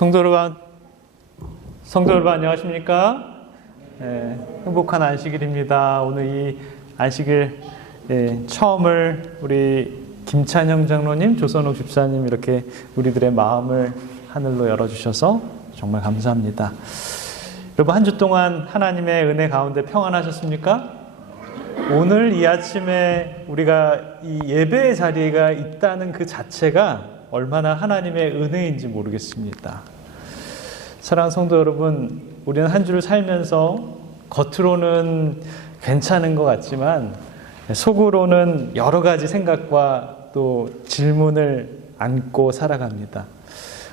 성도 여러분 안녕하십니까? 행복한 안식일입니다. 오늘 이 안식일 처음을 우리 김찬영 장로님, 조선옥 집사님 이렇게 우리들의 마음을 하늘로 열어주셔서 정말 감사합니다. 여러분 한 주 동안 하나님의 은혜 가운데 평안하셨습니까? 오늘 이 아침에 우리가 이 예배의 자리가 있다는 그 자체가 얼마나 하나님의 은혜인지 모르겠습니다. 사랑하는 성도 여러분, 우리는 한 주를 살면서 겉으로는 괜찮은 것 같지만 속으로는 여러 가지 생각과 또 질문을 안고 살아갑니다.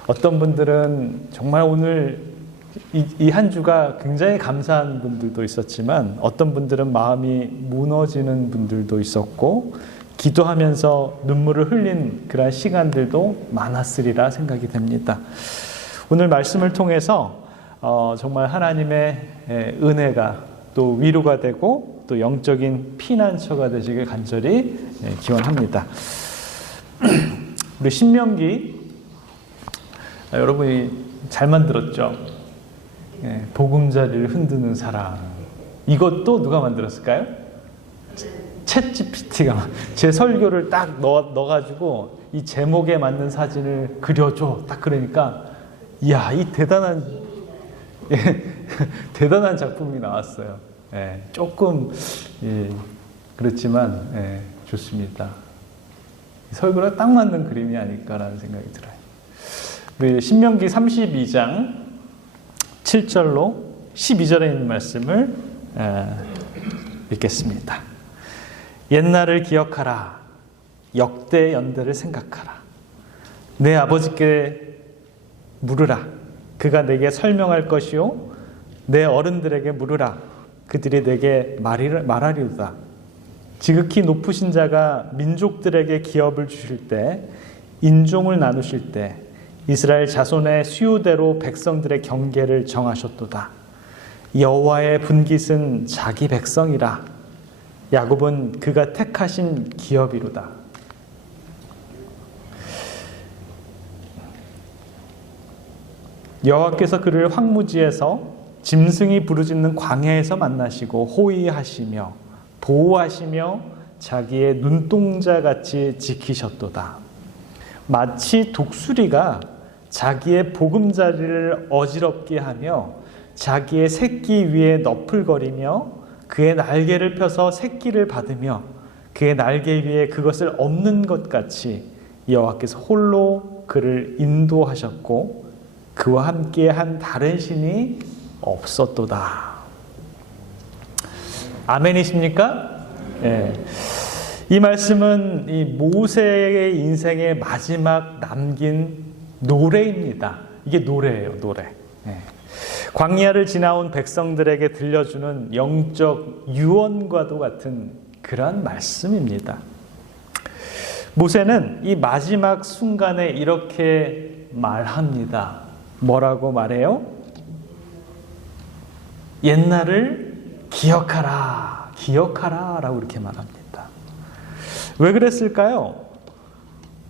어떤 분들은 정말 오늘 이 한 주가 굉장히 감사한 분들도 있었지만 어떤 분들은 마음이 무너지는 분들도 있었고 기도하면서 눈물을 흘린 그런 시간들도 많았으리라 생각이 됩니다. 오늘 말씀을 통해서 정말 하나님의 은혜가 또 위로가 되고 또 영적인 피난처가 되시길 간절히 기원합니다. 우리 신명기 여러분이 잘 만들었죠? 보금자리를 흔드는 사람. 이것도 누가 만들었을까요? 챗GPT가 제 설교를 딱 넣어가지고 이 제목에 맞는 사진을 그려줘. 딱 그러니까 이야, 이 대단한 작품이 나왔어요. 조금 그렇지만 좋습니다. 설교랑 딱 맞는 그림이 아닐까라는 생각이 들어요. 우리 신명기 32장 7절로 12절에 있는 말씀을 읽겠습니다. 옛날을 기억하라. 역대 연대를 생각하라. 내 아버지께 물으라. 그가 내게 설명할 것이요. 내 어른들에게 물으라. 그들이 내게 말하리로다. 지극히 높으신 자가 민족들에게 기업을 주실 때, 인종을 나누실 때 이스라엘 자손의 수요대로 백성들의 경계를 정하셨도다. 여호와의 분깃은 자기 백성이라. 야곱은 그가 택하신 기업이로다. 여호와께서 그를 황무지에서 짐승이 부르짖는 광야에서 만나시고 호위하시며 보호하시며 자기의 눈동자같이 지키셨도다. 마치 독수리가 자기의 보금자리를 어지럽게 하며 자기의 새끼 위에 너풀거리며 그의 날개를 펴서 새끼를 받으며 그의 날개 위에 그것을 엎는 것 같이 여호와께서 홀로 그를 인도하셨고 그와 함께 한 다른 신이 없었도다. 아멘이십니까? 이 말씀은 이 모세의 인생의 마지막 남긴 노래입니다. 이게 노래예요, 노래. 광야를 지나온 백성들에게 들려주는 영적 유언과도 같은 그런 말씀입니다. 모세는 이 마지막 순간에 이렇게 말합니다. 뭐라고 말해요? 옛날을 기억하라, 기억하라 라고 이렇게 말합니다. 왜 그랬을까요?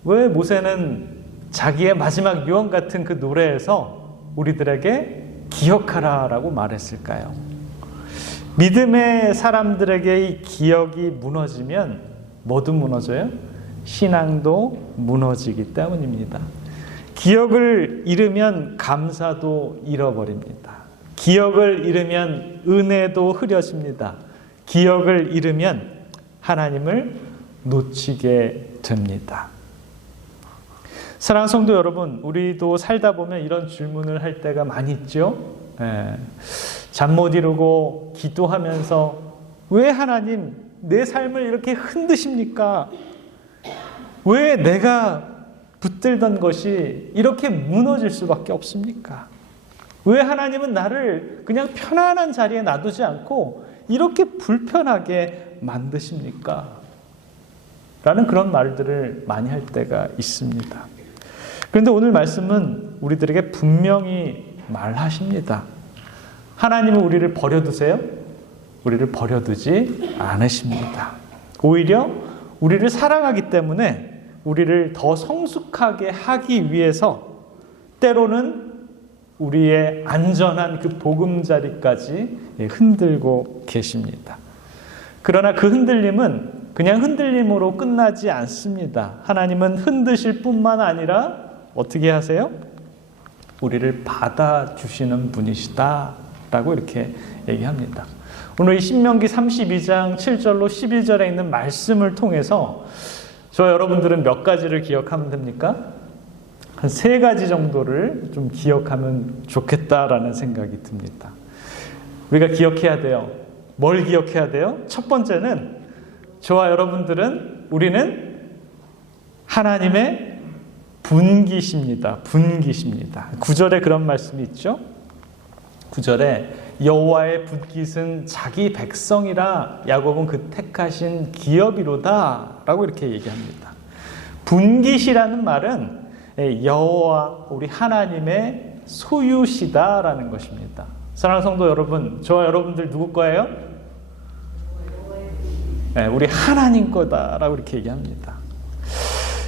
왜 모세는 자기의 마지막 유언 같은 그 노래에서 우리들에게 기억하라 라고 말했을까요? 믿음의 사람들에게 이 기억이 무너지면 뭐도 무너져요? 신앙도 무너지기 때문입니다. 기억을 잃으면 감사도 잃어버립니다. 기억을 잃으면 은혜도 흐려집니다. 기억을 잃으면 하나님을 놓치게 됩니다. 사랑하는 성도 여러분, 우리도 살다 보면 이런 질문을 할 때가 많이 있죠. 잠 못 이루고 기도하면서 왜 하나님 내 삶을 이렇게 흔드십니까? 왜 내가 붙들던 것이 이렇게 무너질 수밖에 없습니까? 왜 하나님은 나를 그냥 편안한 자리에 놔두지 않고 이렇게 불편하게 만드십니까? 라는 그런 말들을 많이 할 때가 있습니다. 그런데 오늘 말씀은 우리들에게 분명히 말하십니다. 하나님은 우리를 버려두세요? 우리를 버려두지 않으십니다. 오히려 우리를 사랑하기 때문에 우리를 더 성숙하게 하기 위해서 때로는 우리의 안전한 그 보금자리까지 흔들고 계십니다. 그러나 그 흔들림은 그냥 흔들림으로 끝나지 않습니다. 하나님은 흔드실 뿐만 아니라 어떻게 하세요? 우리를 받아주시는 분이시다라고 이렇게 얘기합니다. 오늘 이 신명기 32장 7절로 11절에 있는 말씀을 통해서 저와 여러분들은 몇 가지를 기억하면 됩니까? 한 3가지 정도를 좀 기억하면 좋겠다라는 생각이 듭니다. 우리가 기억해야 돼요. 뭘 기억해야 돼요? 첫 번째는 저와 여러분들은 우리는 하나님의 분기십니다. 분기십니다. 9절에 그런 말씀이 있죠. 9절에 여호와의 분깃은 자기 백성이라 야곱은 그 택하신 기업이로다 라고 이렇게 얘기합니다. 분깃이라는 말은 여호와 우리 하나님의 소유시다라는 것입니다. 사랑하는 성도 여러분, 저와 여러분들 누구 거예요? 네, 우리 하나님 거다라고 이렇게 얘기합니다.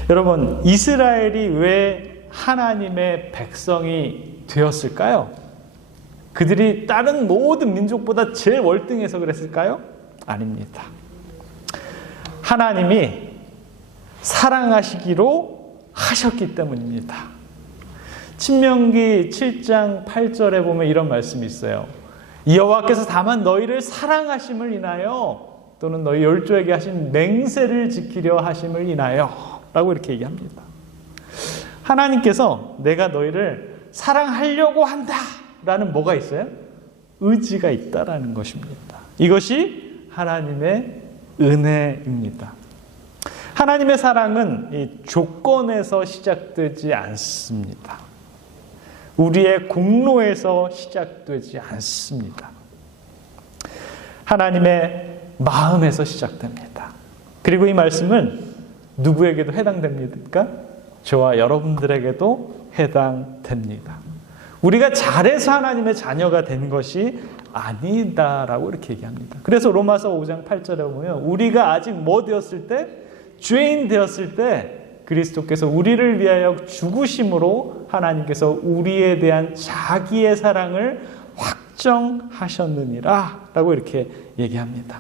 여러분, 이스라엘이 왜 하나님의 백성이 되었을까요? 그들이 다른 모든 민족보다 제일 월등해서 그랬을까요? 아닙니다. 하나님이 사랑하시기로 하셨기 때문입니다. 신명기 7장 8절에 보면 이런 말씀이 있어요. 여호와께서 다만 너희를 사랑하심을 인하여 또는 너희 열조에게 하신 맹세를 지키려 하심을 인하여 라고 이렇게 얘기합니다. 하나님께서 내가 너희를 사랑하려고 한다 라는 뭐가 있어요? 의지가 있다라는 것입니다. 이것이 하나님의 은혜입니다. 하나님의 사랑은 이 조건에서 시작되지 않습니다. 우리의 공로에서 시작되지 않습니다. 하나님의 마음에서 시작됩니다. 그리고 이 말씀은 누구에게도 해당됩니까? 저와 여러분들에게도 해당됩니다. 우리가 잘해서 하나님의 자녀가 된 것이 아니다라고 이렇게 얘기합니다. 그래서 로마서 5장 8절에 보면 우리가 아직 뭐 되었을 때? 죄인 되었을 때 그리스도께서 우리를 위하여 죽으심으로 하나님께서 우리에 대한 자기의 사랑을 확정하셨느니라 라고 이렇게 얘기합니다.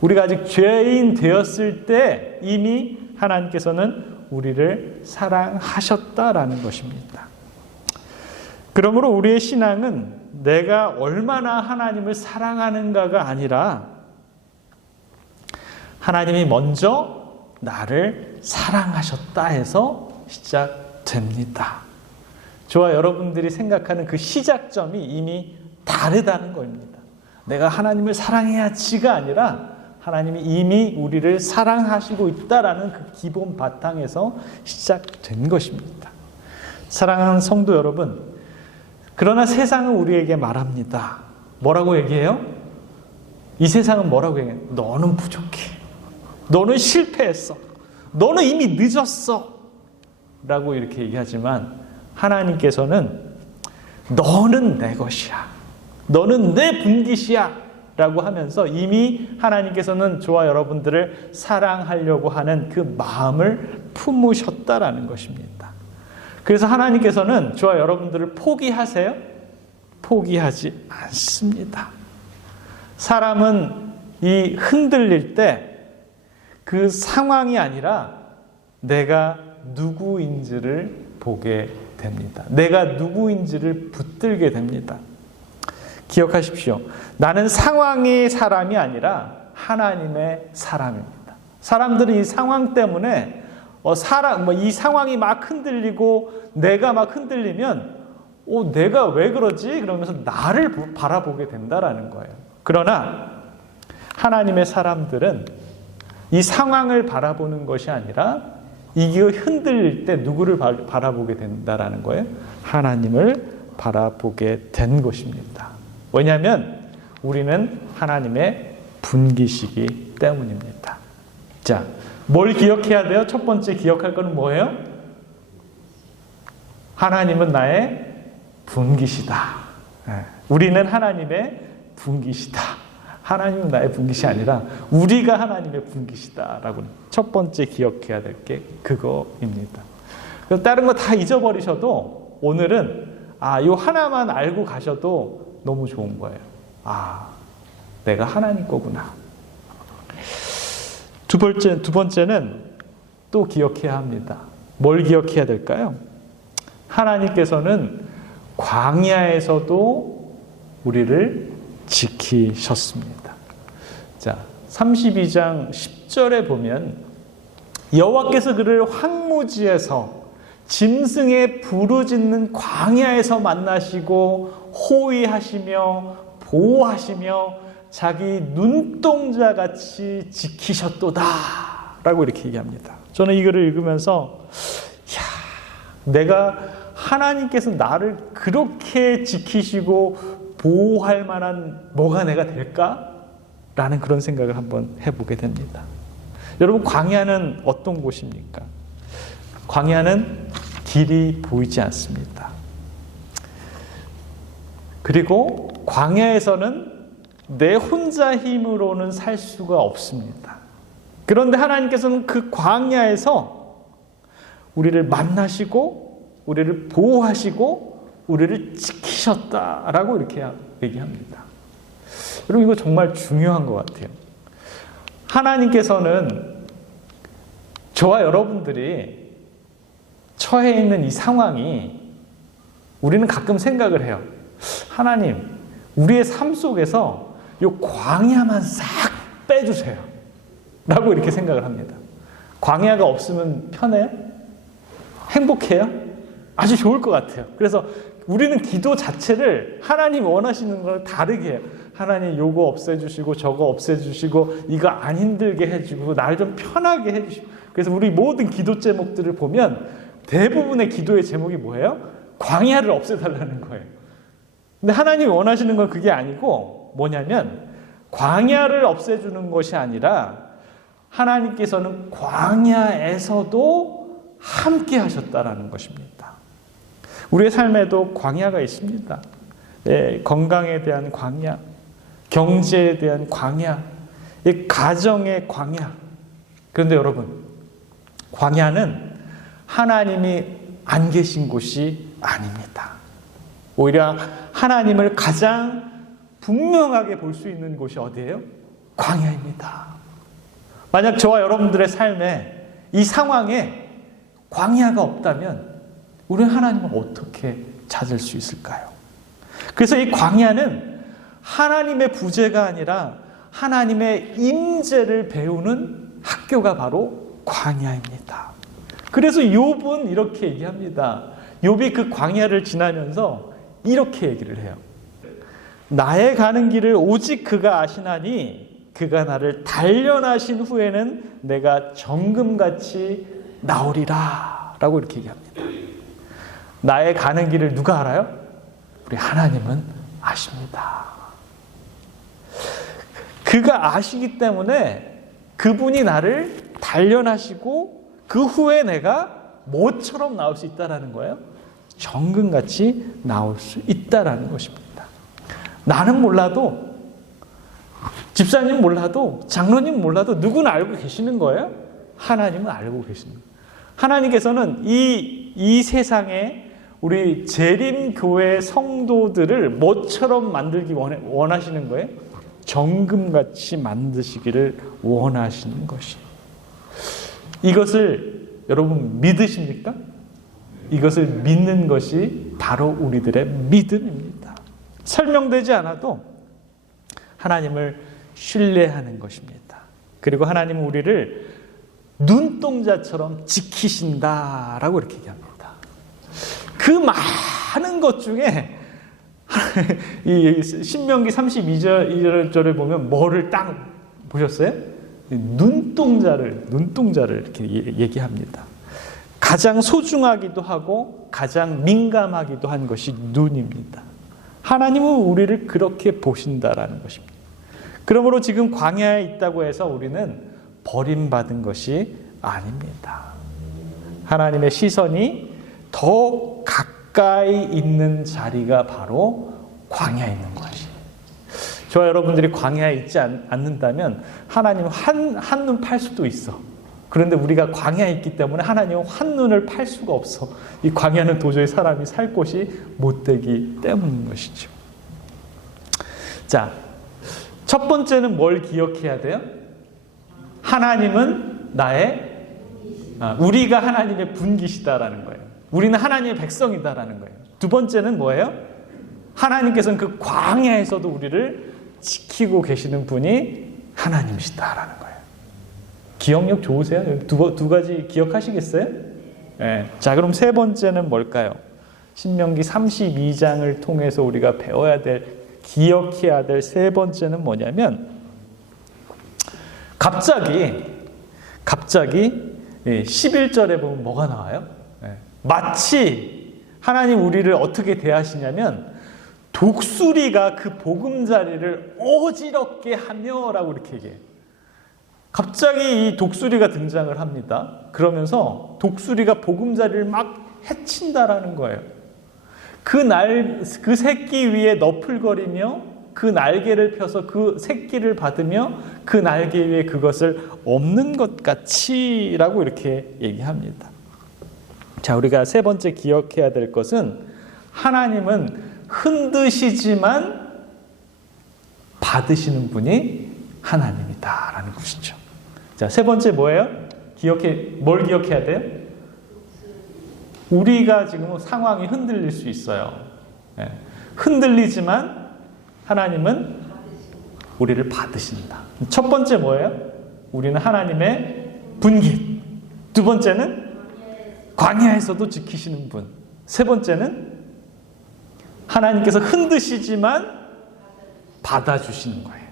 우리가 아직 죄인 되었을 때 이미 하나님께서는 우리를 사랑하셨다라는 것입니다. 그러므로 우리의 신앙은 내가 얼마나 하나님을 사랑하는가가 아니라 하나님이 먼저 나를 사랑하셨다 해서 시작됩니다. 저와 여러분들이 생각하는 그 시작점이 이미 다르다는 겁니다. 내가 하나님을 사랑해야지가 아니라 하나님이 이미 우리를 사랑하시고 있다라는 그 기본 바탕에서 시작된 것입니다. 사랑하는 성도 여러분, 그러나 세상은 우리에게 말합니다. 뭐라고 얘기해요? 이 세상은 뭐라고 얘기해요? 너는 부족해. 너는 실패했어. 너는 이미 늦었어. 라고 이렇게 얘기하지만 하나님께서는 너는 내 것이야. 너는 내 분깃이야. 라고 하면서 이미 하나님께서는 저와 여러분들을 사랑하려고 하는 그 마음을 품으셨다라는 것입니다. 그래서 하나님께서는 저와 여러분들을 포기하세요? 포기하지 않습니다. 사람은 이 흔들릴 때 그 상황이 아니라 내가 누구인지를 보게 됩니다. 내가 누구인지를 붙들게 됩니다. 기억하십시오. 나는 상황의 사람이 아니라 하나님의 사람입니다. 사람들은 이 상황 때문에 이 상황이 막 흔들리고 내가 막 흔들리면 내가 왜 그러지? 그러면서 나를 바라보게 된다라는 거예요. 그러나 하나님의 사람들은 이 상황을 바라보는 것이 아니라 이게 흔들릴 때 누구를 바라보게 된다라는 거예요? 하나님을 바라보게 된 것입니다. 왜냐하면 우리는 하나님의 분깃이기 때문입니다. 자, 뭘 기억해야 돼요? 첫 번째 기억할 것은 뭐예요? 하나님은 나의 분깃이다. 우리는 하나님의 분깃이다. 하나님은 나의 분깃이 아니라 우리가 하나님의 분깃이다라고 첫 번째 기억해야 될 게 그거입니다. 그래서 다른 거 다 잊어버리셔도 오늘은 요 하나만 알고 가셔도 너무 좋은 거예요. 내가 하나님 거구나. 두 번째는 또 기억해야 합니다. 뭘 기억해야 될까요? 하나님께서는 광야에서도 우리를 지키셨습니다. 자, 32장 10절에 보면 여호와께서 그를 황무지에서 짐승의 부르짖는 광야에서 만나시고 호위하시며 보호하시며 자기 눈동자같이 지키셨도다 라고 이렇게 얘기합니다. 저는 이 글을 읽으면서 내가 하나님께서 나를 그렇게 지키시고 보호할 만한 뭐가 내가 될까? 라는 그런 생각을 한번 해보게 됩니다. 여러분, 광야는 어떤 곳입니까? 광야는 길이 보이지 않습니다. 그리고 광야에서는 내 혼자 힘으로는 살 수가 없습니다. 그런데 하나님께서는 그 광야에서 우리를 만나시고 우리를 보호하시고 우리를 지키셨다라고 이렇게 얘기합니다. 여러분, 이거 정말 중요한 것 같아요. 하나님께서는 저와 여러분들이 처해 있는 이 상황이, 우리는 가끔 생각을 해요. 하나님, 우리의 삶 속에서 이 광야만 싹 빼주세요 라고 이렇게 생각을 합니다. 광야가 없으면 편해요? 행복해요? 아주 좋을 것 같아요. 그래서 우리는 기도 자체를 하나님 원하시는 걸 다르게 해요. 하나님, 요거 없애주시고 저거 없애주시고 이거 안 힘들게 해주고 날 좀 편하게 해주시고. 그래서 우리 모든 기도 제목들을 보면 대부분의 기도의 제목이 뭐예요? 광야를 없애달라는 거예요. 근데 하나님이 원하시는 건 그게 아니고 뭐냐면, 광야를 없애주는 것이 아니라 하나님께서는 광야에서도 함께 하셨다라는 것입니다. 우리의 삶에도 광야가 있습니다. 건강에 대한 광야, 경제에 대한 광야, 가정의 광야. 그런데 여러분, 광야는 하나님이 안 계신 곳이 아닙니다. 오히려 하나님을 가장 분명하게 볼 수 있는 곳이 어디예요? 광야입니다. 만약 저와 여러분들의 삶에, 이 상황에 광야가 없다면 우리는 하나님을 어떻게 찾을 수 있을까요? 그래서 이 광야는 하나님의 부재가 아니라 하나님의 임재를 배우는 학교가 바로 광야입니다. 그래서 욥은 이렇게 얘기합니다. 욥이 그 광야를 지나면서 이렇게 얘기를 해요. 나의 가는 길을 오직 그가 아시나니 그가 나를 단련하신 후에는 내가 정금같이 나오리라 라고 이렇게 얘기합니다. 나의 가는 길을 누가 알아요? 우리 하나님은 아십니다. 그가 아시기 때문에 그분이 나를 단련하시고 그 후에 내가 뭐처럼 나올 수 있다라는 거예요? 정금같이 나올 수 있다라는 것입니다. 나는 몰라도, 집사님 몰라도, 장로님 몰라도 누구는 알고 계시는 거예요? 하나님은 알고 계시는 거예요. 하나님께서는 이 세상에 우리 재림교회 성도들을 뭐처럼 만들기 원하시는 거예요? 정금같이 만드시기를 원하시는 것이에요. 이것을 여러분 믿으십니까? 이것을 믿는 것이 바로 우리들의 믿음입니다. 설명되지 않아도 하나님을 신뢰하는 것입니다. 그리고 하나님은 우리를 눈동자처럼 지키신다라고 이렇게 얘기합니다. 그 많은 것 중에 이 신명기 32절에 보면 뭐를 딱 보셨어요? 눈동자를 이렇게 얘기합니다. 가장 소중하기도 하고 가장 민감하기도 한 것이 눈입니다. 하나님은 우리를 그렇게 보신다라는 것입니다. 그러므로 지금 광야에 있다고 해서 우리는 버림받은 것이 아닙니다. 하나님의 시선이 더 가까이 있는 자리가 바로 광야에 있는 것이에요. 저와 여러분들이 광야에 있지 않는다면 하나님 한눈 팔 수도 있어. 그런데 우리가 광야에 있기 때문에 하나님은 한눈을 팔 수가 없어. 이 광야는 도저히 사람이 살 곳이 못 되기 때문인 것이죠. 자, 첫 번째는 뭘 기억해야 돼요? 하나님은 우리가 하나님의 분깃이다라는 거예요. 우리는 하나님의 백성이다라는 거예요. 두 번째는 뭐예요? 하나님께서는 그 광야에서도 우리를 지키고 계시는 분이 하나님이시다라는 거예요. 기억력 좋으세요? 두 가지 기억하시겠어요? 네. 자, 그럼 세 번째는 뭘까요? 신명기 32장을 통해서 우리가 기억해야 될 세 번째는 뭐냐면, 갑자기 11절에 보면 뭐가 나와요? 마치 하나님 우리를 어떻게 대하시냐면, 독수리가 그 보금자리를 어지럽게 하며 라고 이렇게 얘기해요. 갑자기 이 독수리가 등장을 합니다. 그러면서 독수리가 보금자리를 막 해친다라는 거예요. 그 새끼 위에 너풀거리며 그 날개를 펴서 그 새끼를 받으며 그 날개 위에 그것을 없는 것 같이 라고 이렇게 얘기합니다. 자, 우리가 세 번째 기억해야 될 것은, 하나님은 흔드시지만 받으시는 분이 하나님이다라는 것이죠. 자, 세 번째 뭐예요? 뭘 기억해야 돼요? 우리가 지금 상황이 흔들릴 수 있어요. 흔들리지만 하나님은 우리를 받으신다. 첫 번째 뭐예요? 우리는 하나님의 분깃. 두 번째는 광야에서도 지키시는 분. 세 번째는 하나님께서 흔드시지만 받아주시는 거예요.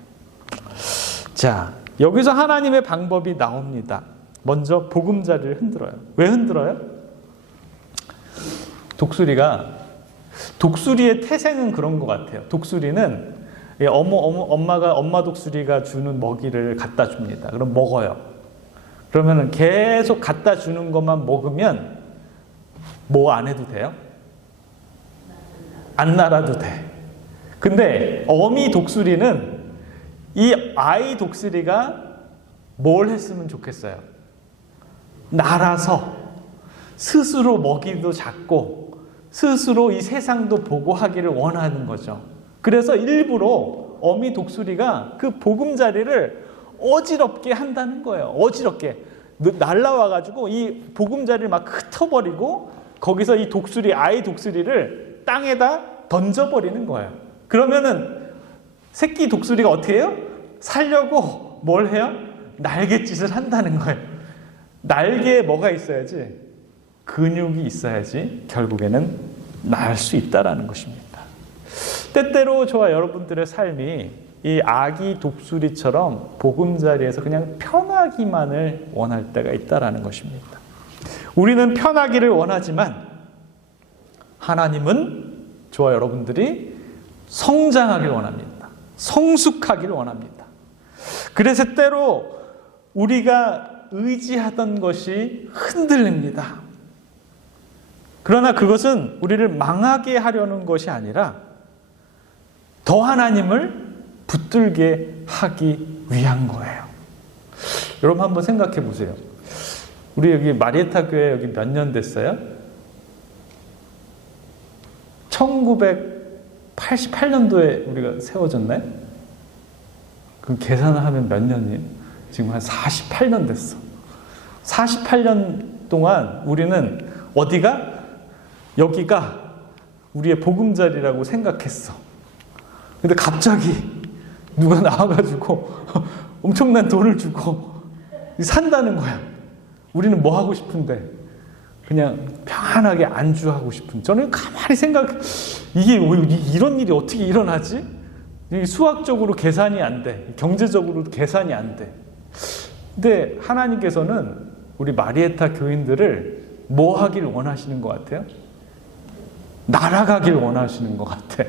자, 여기서 하나님의 방법이 나옵니다. 먼저 보금자리를 흔들어요. 왜 흔들어요? 독수리의 태생은 그런 것 같아요. 독수리는 엄마 독수리가 주는 먹이를 갖다 줍니다. 그럼 먹어요. 그러면 계속 갖다 주는 것만 먹으면 뭐 안 해도 돼요? 안 날아도 돼. 근데 어미 독수리는 이 아이 독수리가 뭘 했으면 좋겠어요? 날아서 스스로 먹이도 잡고 스스로 이 세상도 보고 하기를 원하는 거죠. 그래서 일부러 어미 독수리가 그 보금자리를 어지럽게 한다는 거예요. 어지럽게 날라와가지고 이 보금자리를 막 흩어버리고 거기서 이 아이 독수리를 땅에다 던져버리는 거예요. 그러면은 새끼 독수리가 어떻게 해요? 살려고 뭘 해요? 날갯짓을 한다는 거예요. 날개에 뭐가 있어야지? 근육이 있어야지 결국에는 날 수 있다라는 것입니다. 때때로 저와 여러분들의 삶이 이 아기 독수리처럼 보금자리에서 그냥 편하기만을 원할 때가 있다라는 것입니다. 우리는 편하기를 원하지만 하나님은 저와 여러분들이 성장하기를 원합니다. 성숙하기를 원합니다. 그래서 때로 우리가 의지하던 것이 흔들립니다. 그러나 그것은 우리를 망하게 하려는 것이 아니라 더 하나님을 붙들게 하기 위한 거예요. 여러분 한번 생각해 보세요. 우리 여기 마리에타 교회 여기 몇 년 됐어요? 1988년도에 우리가 세워졌나요? 그 계산을 하면 몇 년이에요? 지금 한 48년 됐어. 48년 동안 우리는 여기가 우리의 보금자리라고 생각했어. 근데 갑자기 누가 나와가지고 엄청난 돈을 주고 산다는 거야. 우리는 뭐 하고 싶은데 그냥 편안하게 안주하고 싶은. 저는 가만히 이게 이런 일이 어떻게 일어나지? 수학적으로 계산이 안 돼. 경제적으로 계산이 안 돼. 근데 하나님께서는 우리 마리에타 교인들을 뭐 하길 원하시는 것 같아요? 날아가길 원하시는 것 같아.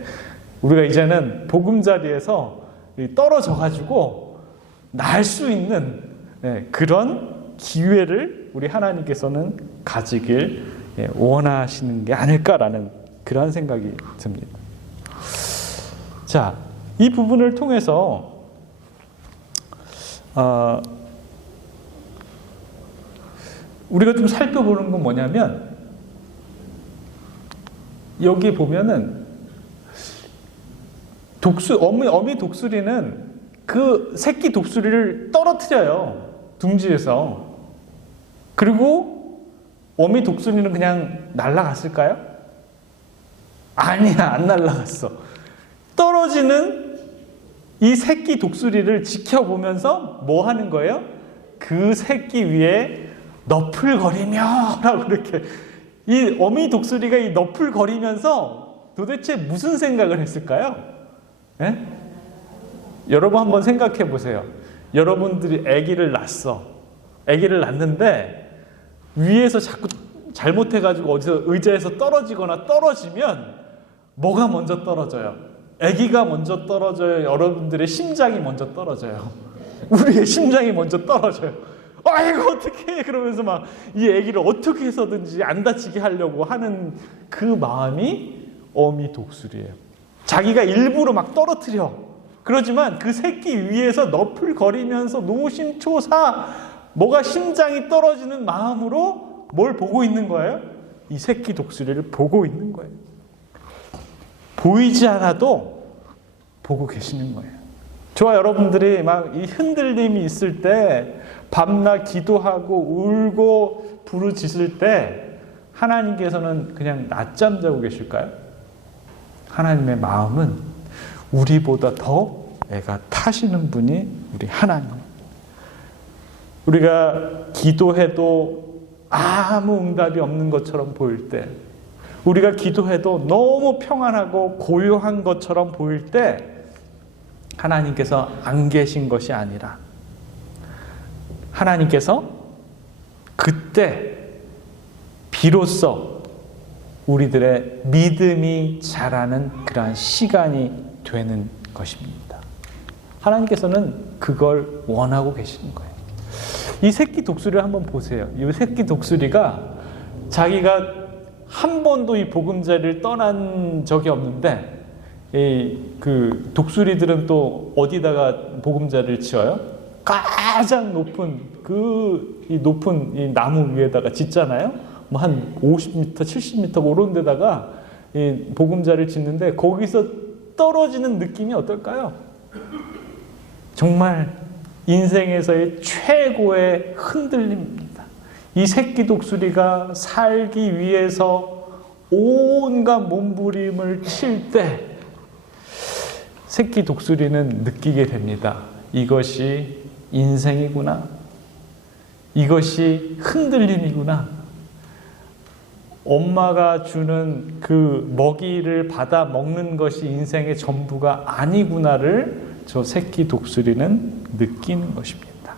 우리가 이제는 보금자리에서 떨어져가지고 날 수 있는 그런 기회를 우리 하나님께서는 가지길 원하시는 게 아닐까라는 그런 생각이 듭니다. 자, 이 부분을 통해서 우리가 좀 살펴보는 건 뭐냐면, 여기 보면은 어미 독수리는 그 새끼 독수리를 떨어뜨려요. 둥지에서. 그리고 어미 독수리는 그냥 날아갔을까요? 아니야, 안 날아갔어. 떨어지는 이 새끼 독수리를 지켜보면서 뭐 하는 거예요? 그 새끼 위에 너풀거리며 라고 이렇게, 이 어미 독수리가 이 너풀거리면서 도대체 무슨 생각을 했을까요? 예? 여러분 한번 생각해 보세요. 여러분들이 아기를 낳았어. 아기를 낳는데 위에서 자꾸 잘못해가지고 어디서 의자에서 떨어지면 뭐가 먼저 떨어져요? 아기가 먼저 떨어져요? 여러분들의 심장이 먼저 떨어져요? 우리의 심장이 먼저 떨어져요. 아이고 어떡해, 그러면서 막 이 아기를 어떻게 해서든지 안 다치게 하려고 하는 그 마음이 어미 독수리예요. 자기가 일부러 막 떨어뜨려. 그러지만 그 새끼 위에서 너풀거리면서 노심초사, 뭐가 심장이 떨어지는 마음으로 뭘 보고 있는 거예요? 이 새끼 독수리를 보고 있는 거예요. 보이지 않아도 보고 계시는 거예요. 저와 여러분들이 막 이 흔들림이 있을 때, 밤낮 기도하고 울고 부르짖을 때 하나님께서는 그냥 낮잠 자고 계실까요? 하나님의 마음은 우리보다 더 애가 타시는 분이 우리 하나님. 우리가 기도해도 아무 응답이 없는 것처럼 보일 때, 우리가 기도해도 너무 평안하고 고요한 것처럼 보일 때, 하나님께서 안 계신 것이 아니라 하나님께서 그때 비로소 우리들의 믿음이 자라는 그러한 시간이 되는 것입니다. 하나님께서는 그걸 원하고 계시는 거예요. 이 새끼 독수리를 한번 보세요. 이 새끼 독수리가 자기가 한 번도 이 보금자리를 떠난 적이 없는데, 그 독수리들은 또 어디다가 보금자리를 지어요? 가장 높은 이 높은 이 나무 위에다가 짓잖아요. 뭐 한 50m, 70m 그런 데다가 이 보금자리를 짓는데, 거기서 떨어지는 느낌이 어떨까요? 정말 인생에서의 최고의 흔들림입니다. 이 새끼 독수리가 살기 위해서 온갖 몸부림을 칠 때 새끼 독수리는 느끼게 됩니다. 이것이 인생이구나. 이것이 흔들림이구나. 엄마가 주는 그 먹이를 받아 먹는 것이 인생의 전부가 아니구나를 저 새끼 독수리는 느끼는 것입니다.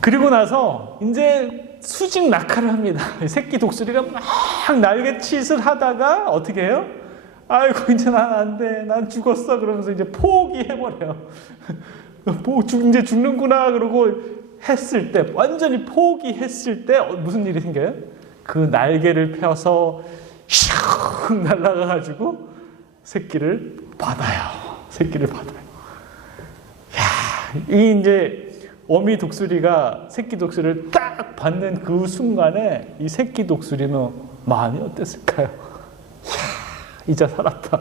그리고 나서 이제 수직 낙하를 합니다. 새끼 독수리가 막 날갯짓을 하다가 어떻게 해요? 아이고 이제 난 안 돼, 난 죽었어, 그러면서 이제 포기해버려요. 이제 죽는구나 그러고 했을 때, 완전히 포기했을 때 무슨 일이 생겨요? 그 날개를 펴서 슉 날아가가지고 새끼를 받아요. 이 이제 어미 독수리가 새끼 독수리를 딱 받는 그 순간에 이 새끼 독수리는 마음이 어땠을까요? 이제 살았다.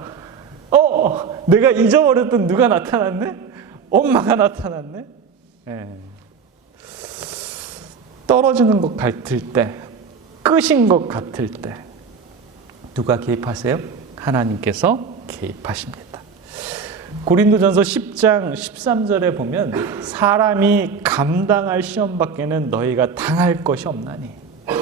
내가 잊어버렸던 누가 나타났네? 엄마가 나타났네? 떨어지는 것 같을 때, 끝인 것 같을 때 누가 개입하세요? 하나님께서 개입하십니다. 고린도전서 10장 13절에 보면, 사람이 감당할 시험 밖에는 너희가 당할 것이 없나니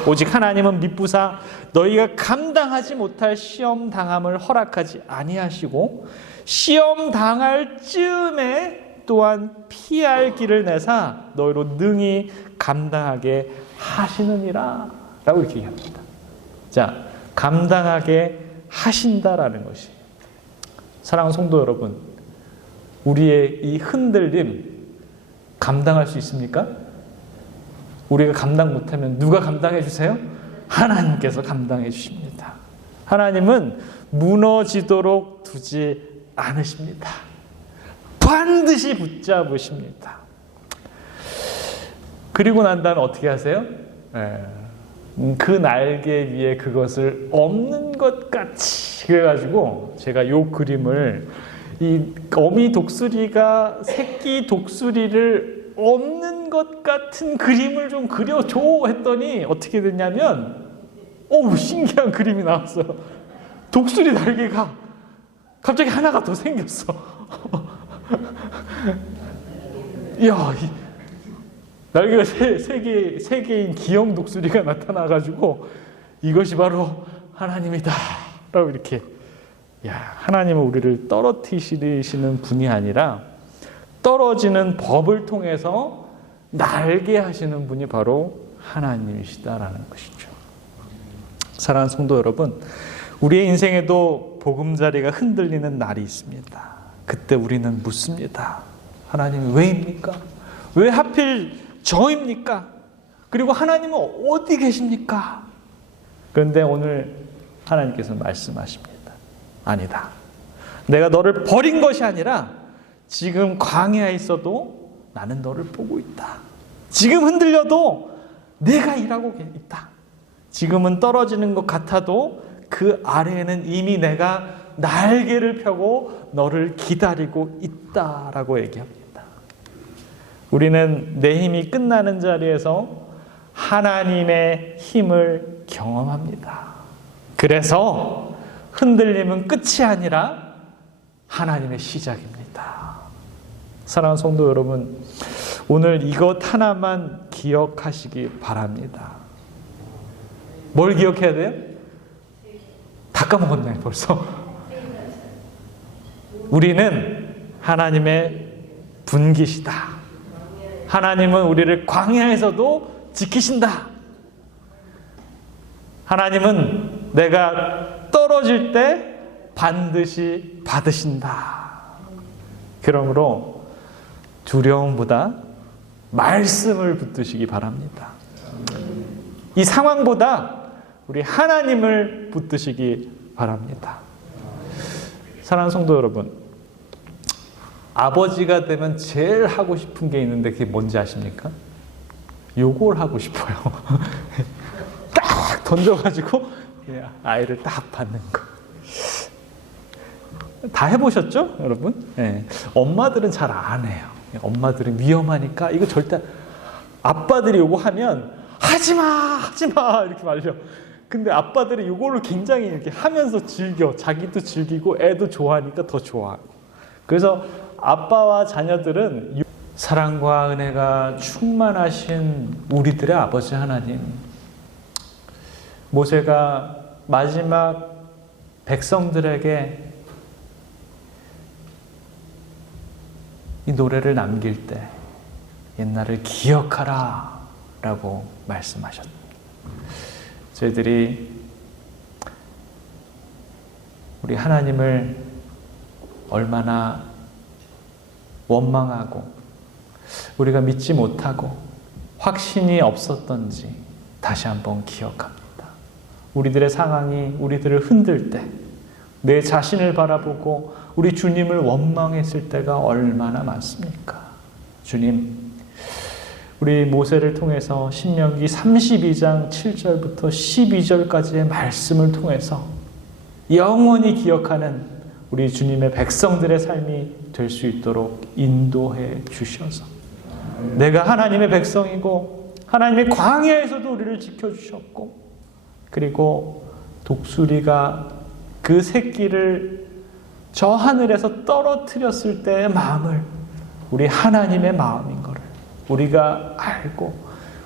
오직 하나님은 미쁘사 너희가 감당하지 못할 시험 당함을 허락하지 아니하시고 시험 당할 즈음에 또한 피할 길을 내사 너희로 능히 감당하게 하시느니라 라고 이렇게 얘기합니다. 자, 감당하게 하신다라는 것이, 사랑하는 성도 여러분, 우리의 이 흔들림 감당할 수 있습니까? 우리가 감당 못하면 누가 감당해 주세요? 하나님께서 감당해 주십니다. 하나님은 무너지도록 두지 않으십니다. 반드시 붙잡으십니다. 그리고 난 다음에 어떻게 하세요? 그 날개 위에 그것을 없는 것 같이, 그래가지고 제가 요 그림을, 이 어미 독수리가 새끼 독수리를 없는 것 같은 그림을 좀 그려줘 했더니 어떻게 됐냐면, 신기한 그림이 나왔어요. 독수리 날개가 갑자기 하나가 더 생겼어. 이야, 날개가 세 개인 기형 독수리가 나타나가지고 이것이 바로 하나님이다 라고 이렇게, 하나님은 우리를 떨어뜨리시는 분이 아니라 떨어지는 법을 통해서 날게 하시는 분이 바로 하나님이시다라는 것이죠. 사랑하는 성도 여러분, 우리의 인생에도 보금자리가 흔들리는 날이 있습니다. 그때 우리는 묻습니다. 하나님 왜입니까? 왜 하필 저입니까? 그리고 하나님은 어디 계십니까? 그런데 오늘 하나님께서 말씀하십니다. 아니다. 내가 너를 버린 것이 아니라 지금 광야에 있어도 나는 너를 보고 있다. 지금 흔들려도 내가 일하고 있다. 지금은 떨어지는 것 같아도 그 아래에는 이미 내가 날개를 펴고 너를 기다리고 있다라고 얘기합니다. 우리는 내 힘이 끝나는 자리에서 하나님의 힘을 경험합니다. 그래서 흔들림은 끝이 아니라 하나님의 시작입니다. 사랑하는 성도 여러분, 오늘 이것 하나만 기억하시기 바랍니다. 뭘 기억해야 돼요? 다 까먹었네 벌써. 우리는 하나님의 분기시다. 하나님은 우리를 광야에서도 지키신다. 하나님은 내가 떨어질 때 반드시 받으신다. 그러므로 두려움보다 말씀을 붙드시기 바랍니다. 이 상황보다 우리 하나님을 붙드시기 바랍니다. 사랑하는 성도 여러분, 아버지가 되면 제일 하고 싶은 게 있는데 그게 뭔지 아십니까? 요걸 하고 싶어요. 딱 던져가지고 아이를 딱 받는 거. 다 해보셨죠, 여러분? 네. 엄마들은 잘 안 해요. 엄마들은 위험하니까 이거 절대, 아빠들이 요거 하면 하지마 이렇게 말려. 근데 아빠들이 요거를 굉장히 이렇게 하면서 즐겨. 자기도 즐기고 애도 좋아하니까 더 좋아하고. 그래서 아빠와 자녀들은 사랑과 은혜가 충만하신 우리들의 아버지 하나님, 모세가 마지막 백성들에게 이 노래를 남길 때 옛날을 기억하라 라고 말씀하셨습니다. 저희들이 우리 하나님을 얼마나 원망하고 우리가 믿지 못하고 확신이 없었던지 다시 한번 기억합니다. 우리들의 상황이 우리들을 흔들 때, 내 자신을 바라보고 우리 주님을 원망했을 때가 얼마나 많습니까? 주님, 우리 모세를 통해서 신명기 32장 7절부터 12절까지의 말씀을 통해서 영원히 기억하는 우리 주님의 백성들의 삶이 될 수 있도록 인도해 주셔서, 내가 하나님의 백성이고 하나님의 광야에서도 우리를 지켜주셨고, 그리고 독수리가 그 새끼를 저 하늘에서 떨어뜨렸을 때의 마음을 우리 하나님의 마음인 것을 우리가 알고,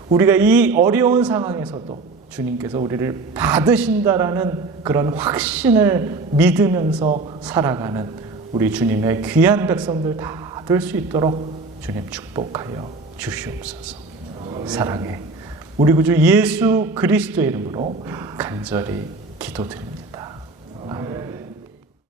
우리가 이 어려운 상황에서도 주님께서 우리를 받으신다라는 그런 확신을 믿으면서 살아가는 우리 주님의 귀한 백성들 다 될 수 있도록 주님 축복하여 주시옵소서. 사랑해 우리 구주 예수 그리스도의 이름으로 간절히 기도드립니다.